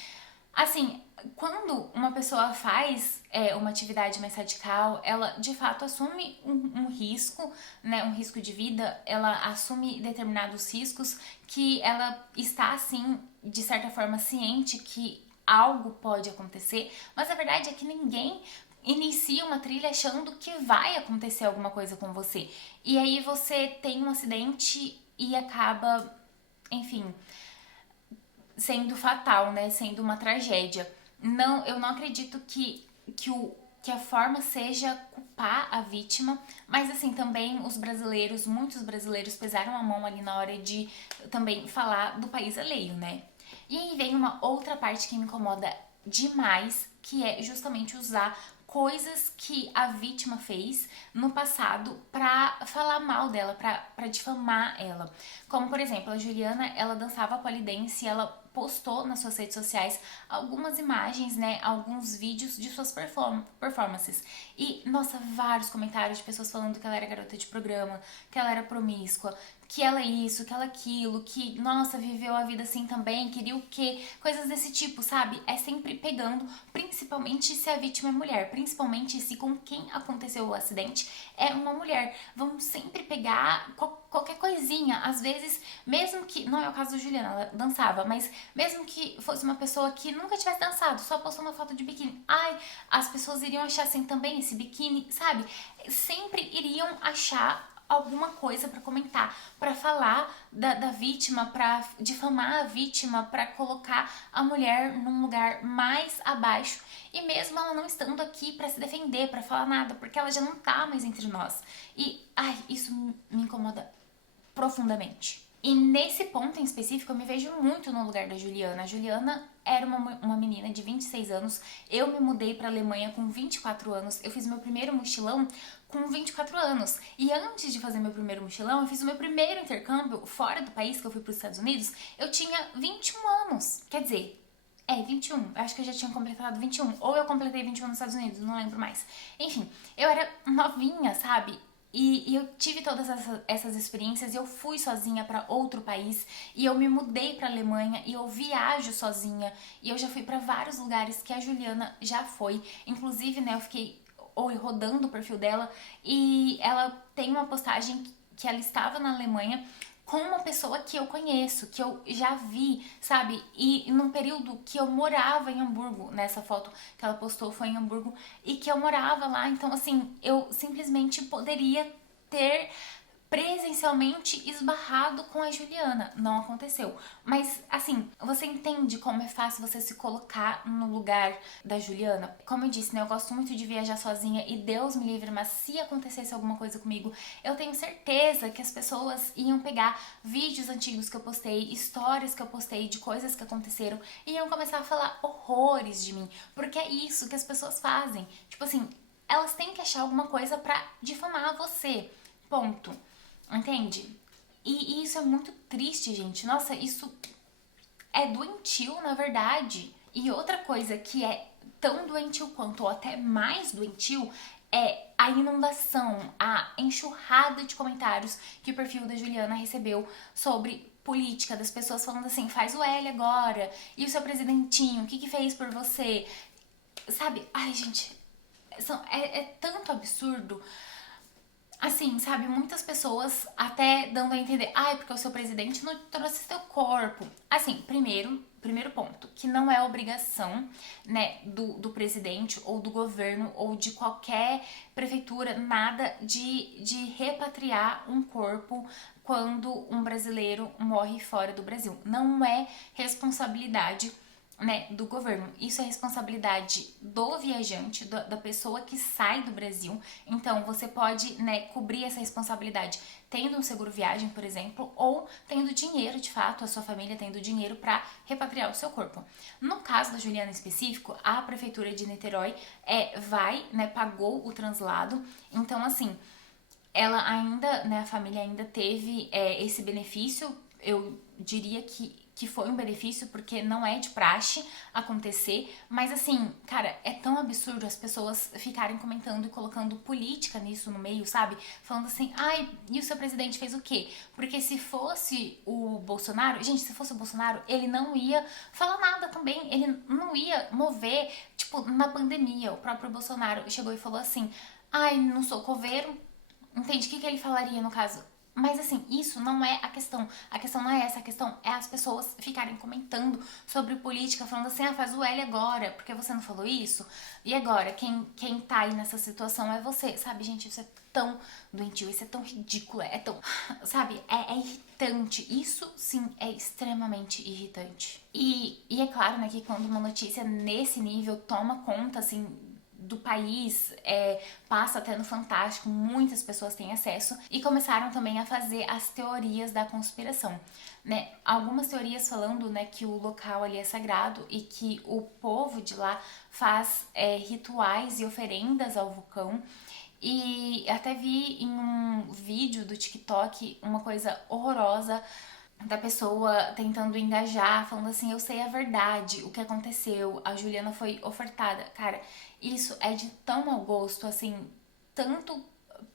Assim, quando uma pessoa faz uma atividade mais radical, ela de fato assume um risco, né, um risco de vida, ela assume determinados riscos que ela está, assim, de certa forma ciente que algo pode acontecer, mas a verdade é que ninguém inicia uma trilha achando que vai acontecer alguma coisa com você. E aí você tem um acidente e acaba, enfim, sendo fatal, né? Sendo uma tragédia. Não, eu não acredito que a forma seja culpar a vítima, mas assim, também os brasileiros, muitos brasileiros pesaram a mão ali na hora de também falar do país alheio, né? E aí vem uma outra parte que me incomoda demais, que é justamente usar coisas que a vítima fez no passado pra falar mal dela, pra difamar ela. Como, por exemplo, a Juliana, ela dançava polidense e ela postou nas suas redes sociais algumas imagens, né, alguns vídeos de suas performances. E, nossa, vários comentários de pessoas falando que ela era garota de programa, que ela era promíscua, que ela isso, que ela aquilo, que, nossa, viveu a vida assim também, queria o quê? Coisas desse tipo, sabe? É sempre pegando, principalmente se a vítima é mulher, principalmente se com quem aconteceu o acidente é uma mulher. Vão sempre pegar qualquer coisinha, às vezes, mesmo que, não é o caso da Juliana, ela dançava, mas mesmo que fosse uma pessoa que nunca tivesse dançado, só postou uma foto de biquíni, ai, as pessoas iriam achar assim também esse biquíni, sabe? Sempre iriam achar alguma coisa pra comentar, pra falar da vítima, pra difamar a vítima, pra colocar a mulher num lugar mais abaixo, e mesmo ela não estando aqui pra se defender, pra falar nada, porque ela já não tá mais entre nós. E, ai, isso me incomoda profundamente. E nesse ponto em específico eu me vejo muito no lugar da Juliana. A Juliana era uma menina de 26 anos, eu me mudei pra Alemanha com 24 anos, eu fiz meu primeiro mochilão com 24 anos. E antes de fazer meu primeiro mochilão, eu fiz o meu primeiro intercâmbio fora do país, que eu fui pros Estados Unidos, eu tinha 21 anos. Quer dizer, 21. Eu acho que eu já tinha completado 21. Ou eu completei 21 nos Estados Unidos, não lembro mais. Enfim, eu era novinha, sabe? E eu tive todas essas experiências, e eu fui sozinha pra outro país, e eu me mudei pra Alemanha, e eu viajo sozinha, e eu já fui pra vários lugares que a Juliana já foi. Inclusive, né, eu fiquei rodando o perfil dela, e ela tem uma postagem que ela estava na Alemanha com uma pessoa que eu conheço, que eu já vi, sabe? E num período que eu morava em Hamburgo, nessa foto que ela postou foi em Hamburgo, e que eu morava lá, então assim, eu simplesmente poderia ter presencialmente esbarrado com a Juliana. Não aconteceu. Mas, assim, você entende como é fácil você se colocar no lugar da Juliana? Como eu disse, né? Eu gosto muito de viajar sozinha e Deus me livre, mas se acontecesse alguma coisa comigo, eu tenho certeza que as pessoas iam pegar vídeos antigos que eu postei, histórias que eu postei de coisas que aconteceram e iam começar a falar horrores de mim. Porque é isso que as pessoas fazem. Tipo assim, elas têm que achar alguma coisa pra difamar você. Ponto. Entende? E isso é muito triste, gente. Nossa, isso é doentio, na verdade. E outra coisa que é tão doentio quanto, ou até mais doentio, é a inundação, a enxurrada de comentários que o perfil da Juliana recebeu sobre política, das pessoas falando assim, faz o L agora, e o seu presidentinho, o que fez por você? Sabe? Ai, gente, é tanto absurdo. Assim, sabe, muitas pessoas até dando a entender, porque o seu presidente não trouxe seu corpo. Assim, primeiro ponto, que não é obrigação, né, do presidente ou do governo ou de qualquer prefeitura, nada de repatriar um corpo quando um brasileiro morre fora do Brasil. Não é responsabilidade, né, do governo. Isso é responsabilidade do viajante, da pessoa que sai do Brasil. Então, você pode, né, cobrir essa responsabilidade tendo um seguro viagem, por exemplo, ou tendo dinheiro, de fato, a sua família tendo dinheiro para repatriar o seu corpo. No caso da Juliana em específico, a prefeitura de Niterói pagou o translado. Então, assim, ela ainda, né, a família ainda teve esse benefício. Eu diria que foi um benefício, porque não é de praxe acontecer, mas assim, cara, é tão absurdo as pessoas ficarem comentando e colocando política nisso no meio, sabe? Falando assim, e o seu presidente fez o quê? Porque se fosse o Bolsonaro, gente, se fosse o Bolsonaro, ele não ia falar nada também, ele não ia mover, tipo, na pandemia, o próprio Bolsonaro chegou e falou assim, não sou coveiro, entende? O que ele falaria no caso? Mas assim, isso não é a questão. A questão não é essa, a questão é as pessoas ficarem comentando sobre política, falando assim, faz o L agora, porque você não falou isso? E agora, quem tá aí nessa situação é você, sabe, gente? Isso é tão doentio, isso é tão ridículo, é tão... Sabe, é irritante. Isso, sim, é extremamente irritante. E é claro, né, que quando uma notícia nesse nível toma conta, assim, do país, passa até no Fantástico, muitas pessoas têm acesso, e começaram também a fazer as teorias da conspiração, né? Algumas teorias falando, né, que o local ali é sagrado e que o povo de lá faz rituais e oferendas ao vulcão. E até vi em um vídeo do TikTok uma coisa horrorosa da pessoa tentando engajar, falando assim, eu sei a verdade, o que aconteceu, a Juliana foi ofertada. Cara, isso é de tão mau gosto, assim, tanto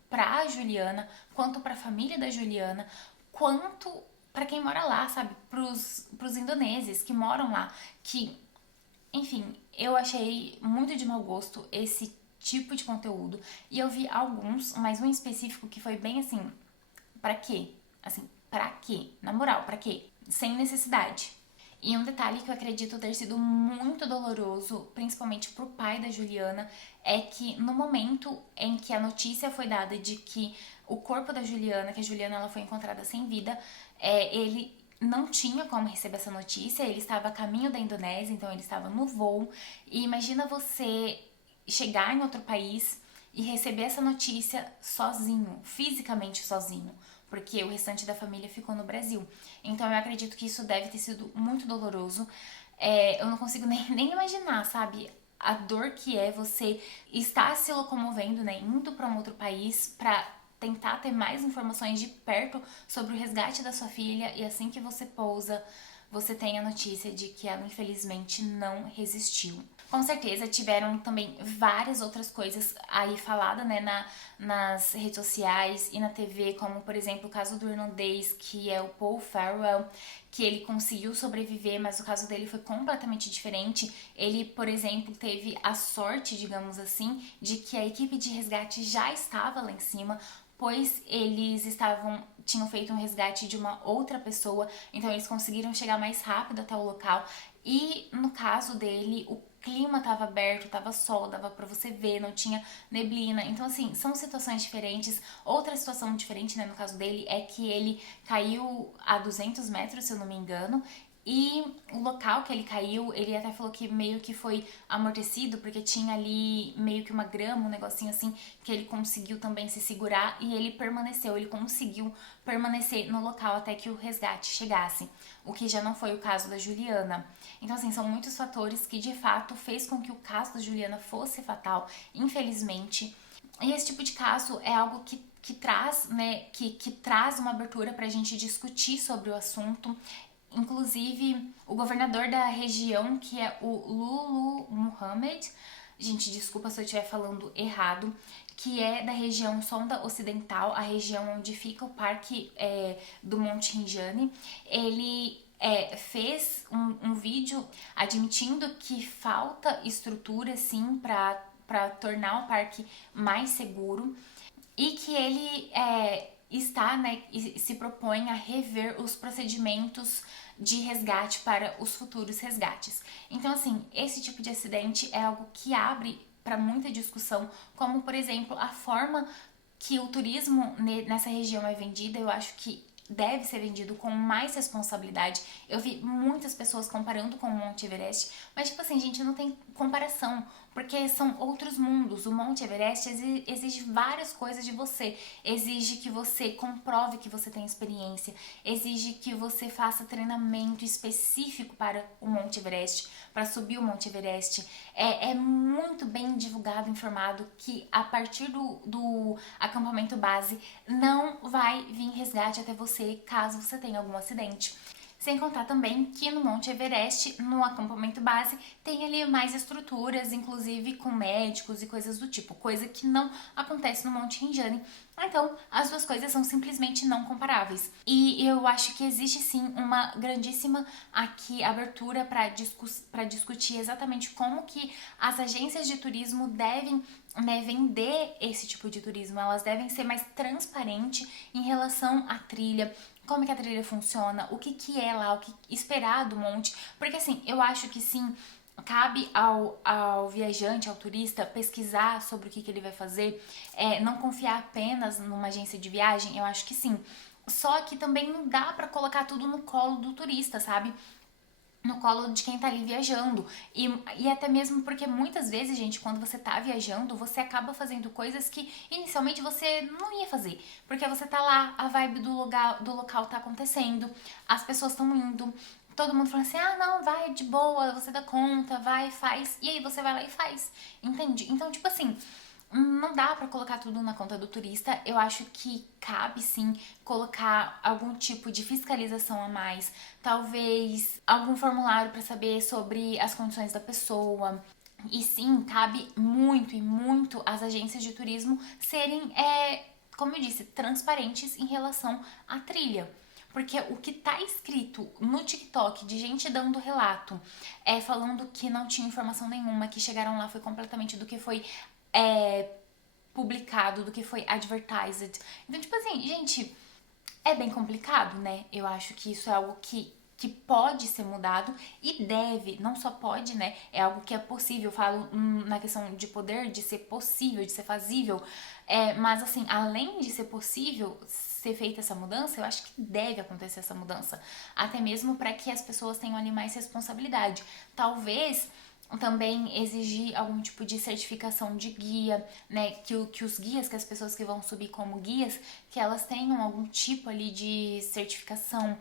pra Juliana, quanto pra família da Juliana, quanto pra quem mora lá, sabe? Pros indonésios que moram lá, que, enfim, eu achei muito de mau gosto esse tipo de conteúdo. E eu vi alguns, mas um em específico que foi bem assim, pra quê? Assim, pra quê? Na moral, pra quê? Sem necessidade. E um detalhe que eu acredito ter sido muito doloroso, principalmente pro pai da Juliana, é que no momento em que a notícia foi dada de que o corpo da Juliana, que a Juliana ela foi encontrada sem vida, ele não tinha como receber essa notícia, ele estava a caminho da Indonésia, então ele estava no voo. E imagina você chegar em outro país e receber essa notícia sozinho, fisicamente sozinho, porque o restante da família ficou no Brasil. Então eu acredito que isso deve ter sido muito doloroso. Eu não consigo nem imaginar, sabe? A dor que é você estar se locomovendo, né? Indo para um outro país para tentar ter mais informações de perto sobre o resgate da sua filha, e assim que você pousa, você tem a notícia de que ela infelizmente não resistiu. Com certeza tiveram também várias outras coisas aí faladas, né, nas redes sociais e na TV, como por exemplo o caso do irlandês, que é o Paul Farrell, que ele conseguiu sobreviver, mas o caso dele foi completamente diferente. Ele, por exemplo, teve a sorte, digamos assim, de que a equipe de resgate já estava lá em cima, pois eles tinham feito um resgate de uma outra pessoa, então eles conseguiram chegar mais rápido até o local. E no caso dele, o clima tava aberto, tava sol, dava pra você ver, não tinha neblina. Então, assim, são situações diferentes. Outra situação diferente, né, no caso dele, é que ele caiu a 200 metros, se eu não me engano. E o local que ele caiu, ele até falou que meio que foi amortecido, porque tinha ali meio que uma grama, um negocinho assim, que ele conseguiu também se segurar e ele permaneceu, ele conseguiu permanecer no local até que o resgate chegasse, o que já não foi o caso da Juliana. Então, assim, são muitos fatores que de fato fez com que o caso da Juliana fosse fatal, infelizmente. E esse tipo de caso é algo que traz, né, que traz uma abertura pra gente discutir sobre o assunto. Inclusive, o governador da região, que é o Lulu Muhammad, gente, desculpa se eu estiver falando errado, que é da região Sonda Ocidental, a região onde fica o parque do Monte Rinjani, ele fez um vídeo admitindo que falta estrutura, sim, para tornar o parque mais seguro e que ele está, né, e se propõe a rever os procedimentos de resgate para os futuros resgates. Então, assim, esse tipo de acidente é algo que abre para muita discussão, como, por exemplo, a forma que o turismo nessa região é vendido. Eu acho que deve ser vendido com mais responsabilidade. Eu vi muitas pessoas comparando com o Monte Everest, mas, tipo assim, gente, não tem comparação, porque são outros mundos. O Monte Everest exige várias coisas de você. Exige que você comprove que você tem experiência, exige que você faça treinamento específico para o Monte Everest, para subir o Monte Everest. É muito bem divulgado, informado que a partir do acampamento base não vai vir resgate até você caso você tenha algum acidente. Sem contar também que no Monte Everest, no acampamento base, tem ali mais estruturas, inclusive com médicos e coisas do tipo, coisa que não acontece no Monte Rinjani. Então, as duas coisas são simplesmente não comparáveis. E eu acho que existe sim uma grandíssima aqui abertura para discutir exatamente como que as agências de turismo devem, né, vender esse tipo de turismo. Elas devem ser mais transparentes em relação à trilha, como que a trilha funciona, o que é lá, o que esperar do monte. Porque assim, eu acho que sim, cabe ao viajante, ao turista, pesquisar sobre o que ele vai fazer, não confiar apenas numa agência de viagem, eu acho que sim. Só que também não dá pra colocar tudo no colo do turista, sabe? No colo de quem tá ali viajando. E até mesmo porque muitas vezes, gente, quando você tá viajando, você acaba fazendo coisas que inicialmente você não ia fazer. Porque você tá lá, a vibe do local tá acontecendo, as pessoas estão indo, todo mundo falando assim, ah, não, vai, de boa, você dá conta, vai, faz. E aí você vai lá e faz, entende? Então, tipo assim, não dá pra colocar tudo na conta do turista. Eu acho que cabe sim colocar algum tipo de fiscalização a mais, talvez algum formulário pra saber sobre as condições da pessoa. E sim, cabe muito e muito às agências de turismo serem, como eu disse, transparentes em relação à trilha. Porque o que tá escrito no TikTok de gente dando relato, falando que não tinha informação nenhuma, que chegaram lá foi completamente do que foi publicado, do que foi advertised. Então, tipo assim, gente, é bem complicado, né? Eu acho que isso é algo que pode ser mudado e deve, não só pode, né? É algo que é possível. Eu falo na questão de poder, de ser possível, de ser fazível. Mas assim, além de ser possível ser feita essa mudança, eu acho que deve acontecer essa mudança. Até mesmo para que as pessoas tenham ali mais responsabilidade. Talvez também exigir algum tipo de certificação de guia, né, que os guias, que as pessoas que vão subir como guias, que elas tenham algum tipo ali de certificação.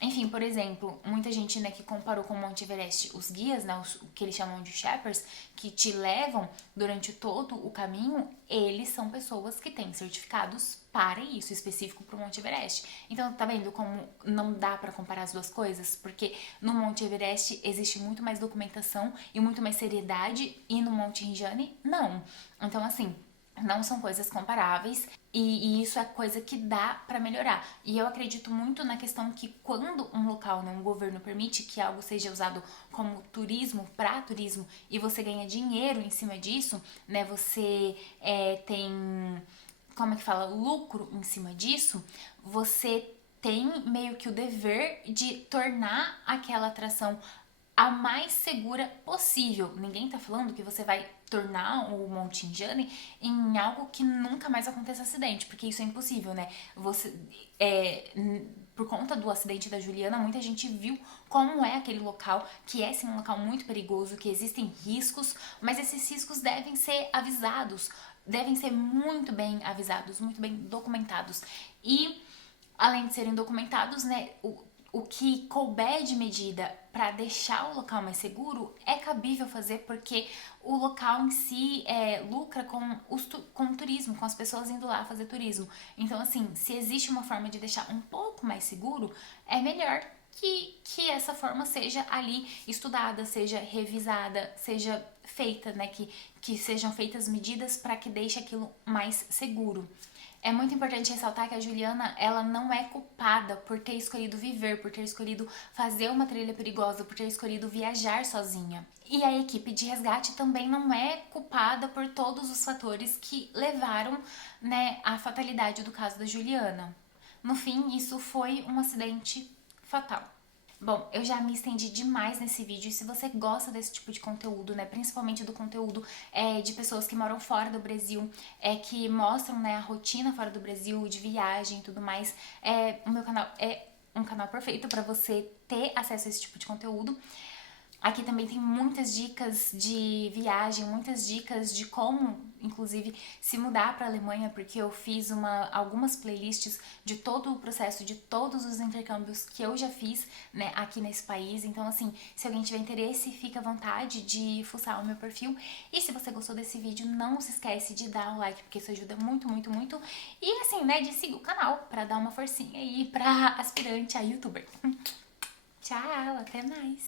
Enfim, por exemplo, muita gente, né, que comparou com o Monte Everest, os guias, né, o que eles chamam de shepherds, que te levam durante todo o caminho, eles são pessoas que têm certificados para isso, específico para o Monte Everest. Então, tá vendo como não dá para comparar as duas coisas? Porque no Monte Everest existe muito mais documentação e muito mais seriedade, e no Monte Rinjani, não. Então, assim, não são coisas comparáveis e isso é coisa que dá pra melhorar. E eu acredito muito na questão que quando um local, né, um governo permite que algo seja usado como turismo, pra turismo, e você ganha dinheiro em cima disso, né, você tem, como é que fala, lucro em cima disso, você tem meio que o dever de tornar aquela atração a mais segura possível. Ninguém tá falando que você vai tornar o Monte Hinjani em algo que nunca mais aconteça acidente, porque isso é impossível, né? Por conta do acidente da Juliana, muita gente viu como é aquele local, que é sim um local muito perigoso, que existem riscos, mas esses riscos devem ser avisados, devem ser muito bem avisados, muito bem documentados. E, além de serem documentados, né, o que couber de medida para deixar o local mais seguro é cabível fazer, porque o local em si lucra com o turismo, com as pessoas indo lá fazer turismo. Então, assim, se existe uma forma de deixar um pouco mais seguro, é melhor que essa forma seja ali estudada, seja revisada, seja feita, né? Que sejam feitas medidas para que deixe aquilo mais seguro. É muito importante ressaltar que a Juliana, ela não é culpada por ter escolhido viver, por ter escolhido fazer uma trilha perigosa, por ter escolhido viajar sozinha. E a equipe de resgate também não é culpada por todos os fatores que levaram, né, à fatalidade do caso da Juliana. No fim, isso foi um acidente fatal. Bom, eu já me estendi demais nesse vídeo, e se você gosta desse tipo de conteúdo, né, principalmente do conteúdo de pessoas que moram fora do Brasil, que mostram, né, a rotina fora do Brasil, de viagem e tudo mais, o meu canal é um canal perfeito para você ter acesso a esse tipo de conteúdo. Aqui também tem muitas dicas de viagem, muitas dicas de como, inclusive, se mudar para a Alemanha, porque eu fiz algumas playlists de todo o processo, de todos os intercâmbios que eu já fiz, né, aqui nesse país. Então, assim, se alguém tiver interesse, fica à vontade de fuçar o meu perfil. E se você gostou desse vídeo, não se esquece de dar o like, porque isso ajuda muito, muito, muito. E, assim, né, de seguir o canal para dar uma forcinha aí para aspirante a youtuber. Tchau, até mais!